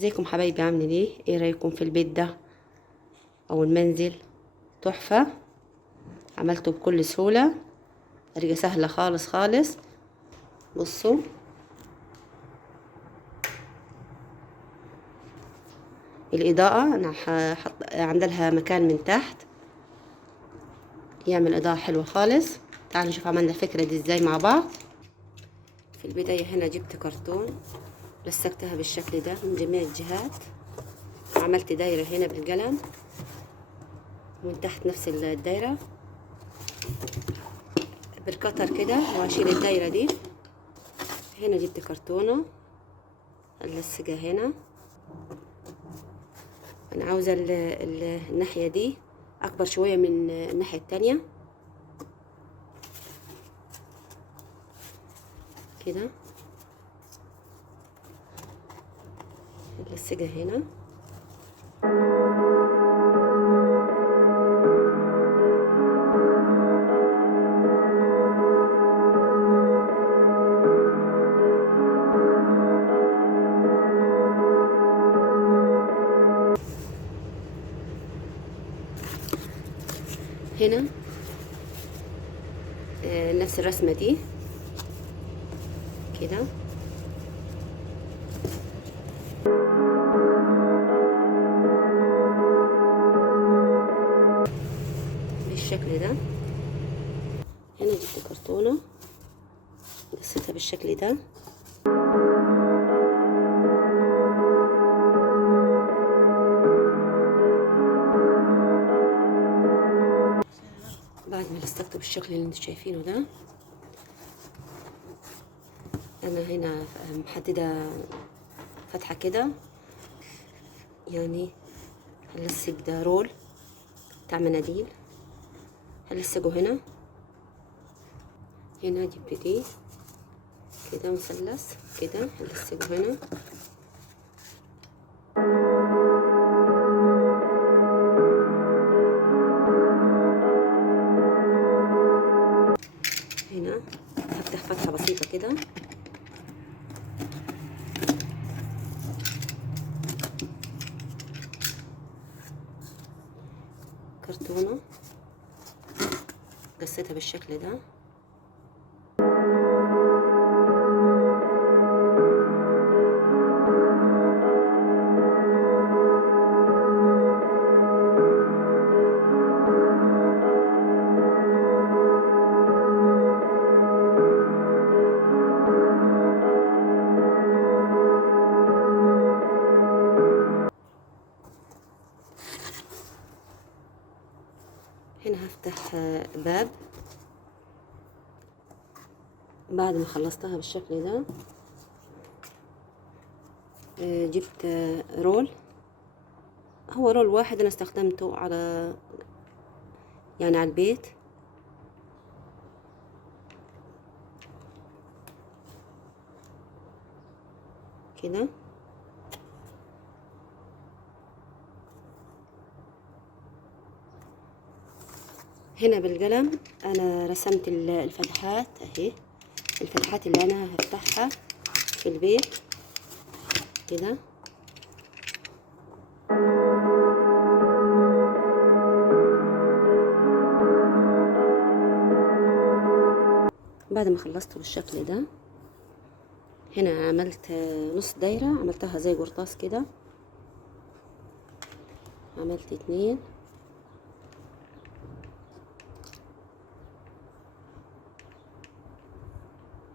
ازيكم حبايبي؟ عاملين ايه رايكم في البيت ده او المنزل؟ تحفه. عملته بكل سهوله، طريقه سهله خالص خالص. بصوا، الاضاءه انا عامله مكان من تحت يعمل اضاءه حلوه خالص. تعالوا نشوف عملنا الفكره دي ازاي مع بعض. في البدايه هنا جبت كرتون، لصقتها بالشكل ده من جميع الجهات، وعملت دايره هنا بالقلم ومن تحت نفس الدايره بالقطر كده، واشيل الدايره دي. هنا جبت كرتونه هنلصقها هنا. انا عاوزه الناحيه دي اكبر شويه من الناحيه التانية كده. نلصقها هنا. هنا نفس الرسمه دي كده. بالشكل ده. هنا جبت كرتونه قصيتها بالشكل ده. بعد ما لصقته بالشكل اللي انتم شايفينه ده، انا هنا محدده فتحه كده، يعني هنلصق ده رول بتاع مناديل. هنلصقه هنا. هنا جبت دي كده مثلث كده، هنلصقه هنا. هنا هفتح فتحة بسيطة كده. كرتونة قصيتها بالشكل ده. هنا هفتح باب. بعد ما خلصتها بالشكل ده، جبت رول. هو رول واحد انا استخدمته على على البيت كده. هنا بالقلم انا رسمت الفتحات اهي، الفتحات اللي انا هفتحها في البيت كده. بعد ما خلصته بالشكل ده، هنا عملت نص دايرة، عملتها زي قرطاس كده. عملت 2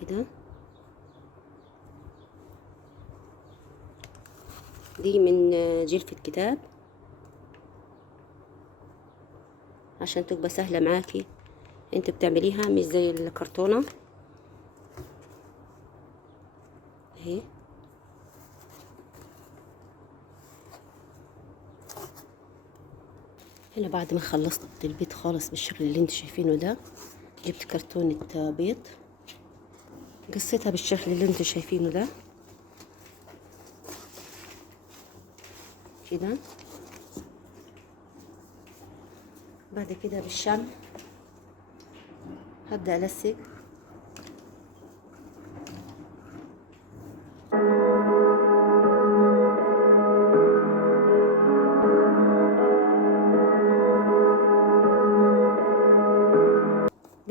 كده. دي من جلف الكتاب عشان تبقى سهلة معاكي انت بتعمليها، مش زي الكرتونة اهي. هنا بعد ما خلصت البيت خالص بالشكل اللي انت شايفينه ده، جبت كرتونة بيض قصيتها بالشكل اللي انتوا شايفينه ده كده. بعد كده بالشمع هبدأ ألصق.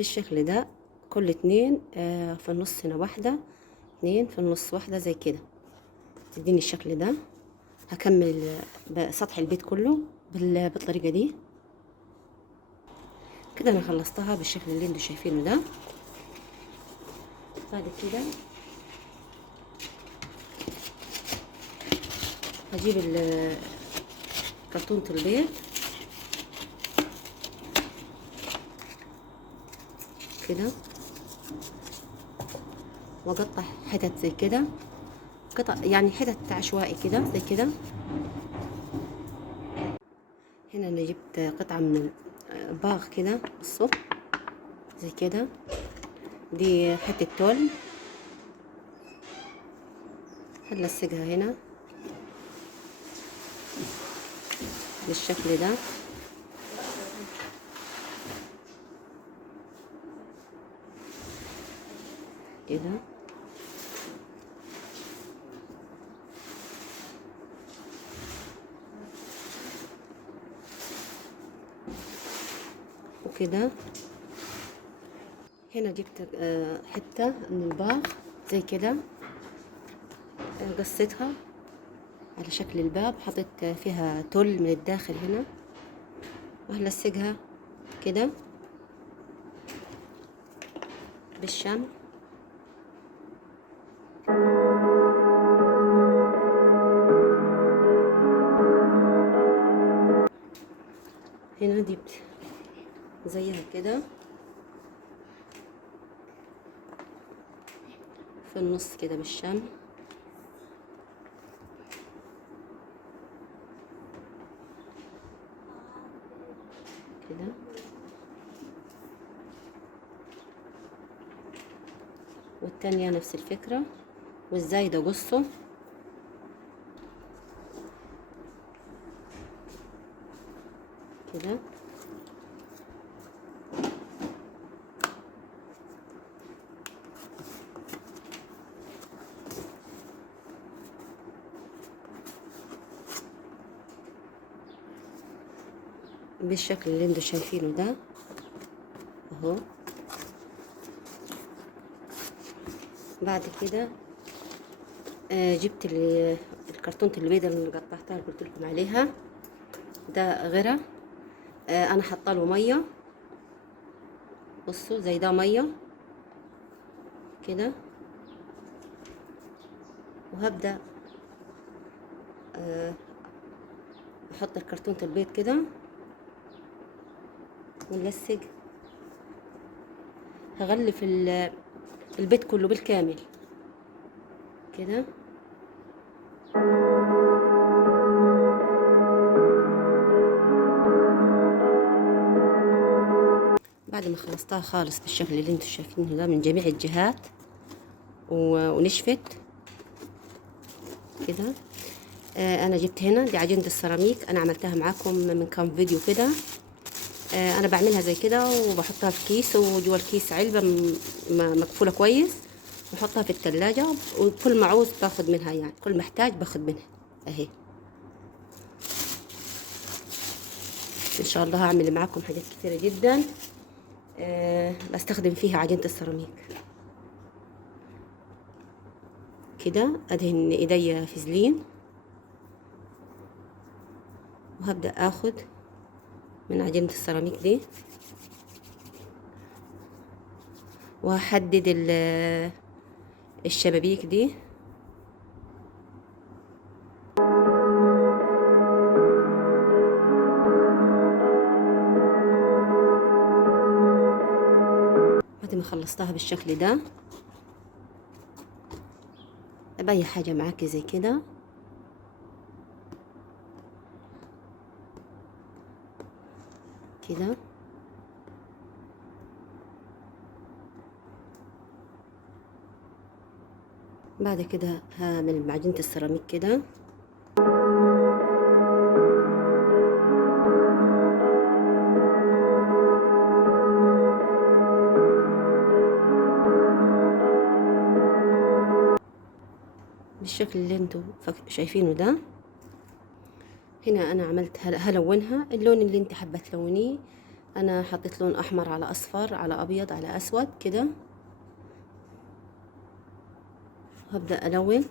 بالشكل ده. كل اتنين في النص هنا واحدة، اتنين في النص واحدة زي كده، تديني الشكل ده. هكمل سطح البيت كله بالطريقة دي كده. انا خلصتها بالشكل اللي انتوا شايفينه ده. بعد كده هجيب كرتونة البيض كده، واقطع حتت زي كده، قطع يعني حتت عشوائي كده زي كده. هنا انا جبت قطعة من باغ كده، بصوا زي كده. دي حتة تول، هنلصقها هنا بالشكل ده كده. وكده هنا جبت حتة من الباغ زي كده، قصيتها على شكل الباب، حطيت فيها تل من الداخل هنا، وهلصقها كده بالشمع. هنا جبت زيها كده في النص كده بالشمع كده. والتانية نفس الفكرة، والزايدة قصه كده. بالشكل اللي انتوا شايفينه ده اهو. بعد كده جبت الكرتونة البيضة اللي قطعتها اللي قلت لكم عليها، ده غيره. انا حاطه له ميه، بصوا زي ده ميه كده. وهبدأ احط الكرتونة البيض كده ونلصق. هغلف البيت كله بالكامل كده. بعد ما خلصتها خالص بالشكل اللي انتوا شايفينه ده من جميع الجهات ونشفت كده. انا جبت هنا دي عجينة السيراميك، انا عملتها معاكم من كام فيديو كده. انا بعملها زي كده وبحطها في كيس، وجوا الكيس علبة مقفولة كويس، بحطها في التلاجة، وكل ما عاوز باخد منها، يعني كل محتاج باخد منها اهي. ان شاء الله هعمل معاكم حاجات كثيرة جدا بستخدم فيها عجينة السيراميك كده. ادهن ايديا فازلين، وهبدأ اخد من عجينة السيراميك دي، وهحدد الشبابيك دي بعد ما خلصتها بالشكل ده. باي حاجة معاكي زي كده كده. بعد كده هعمل معجنة السيراميك كده. بالشكل اللي انتوا شايفينه ده. هنا انا عملت هلونها اللون اللي انت حابه تلونيه، انا حطيت لون احمر على اصفر على ابيض على اسود كده. هبدأ الون.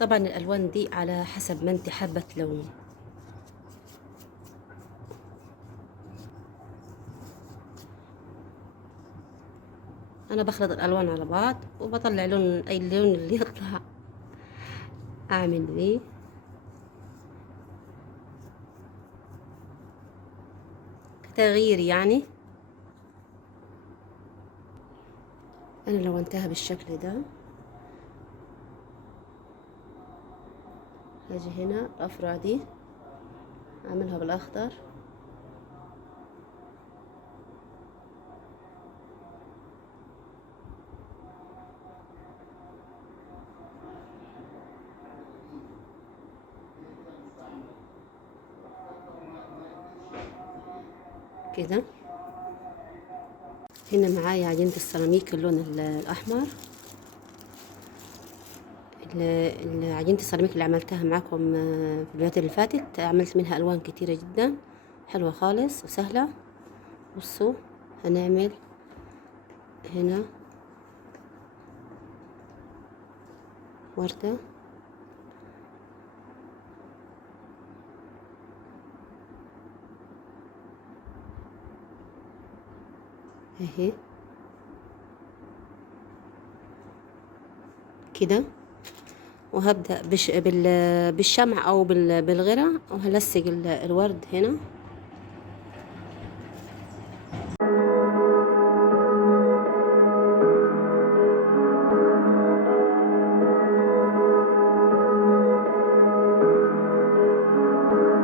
طبعا الالوان دي على حسب ما انت حابه تلوني. انا بخلط الالوان على بعض وبطلع لون، اي اللون اللي يطلع اعمل بيه. تغيير يعني. انا لونتها بالشكل ده. هاجي هنا الافرع دي اعملها بالاخضر. كده. هنا معايا عجينة السيراميك اللون الأحمر. عجينة السيراميك اللي عملتها معاكم في الفيديوهات اللي فاتت، عملت منها ألوان كتيرة جدا حلوة خالص وسهلة. بصوا هنعمل هنا وردة، اهي كده. وهبدأ بالشمع او بالغرة، وهلصق الورد هنا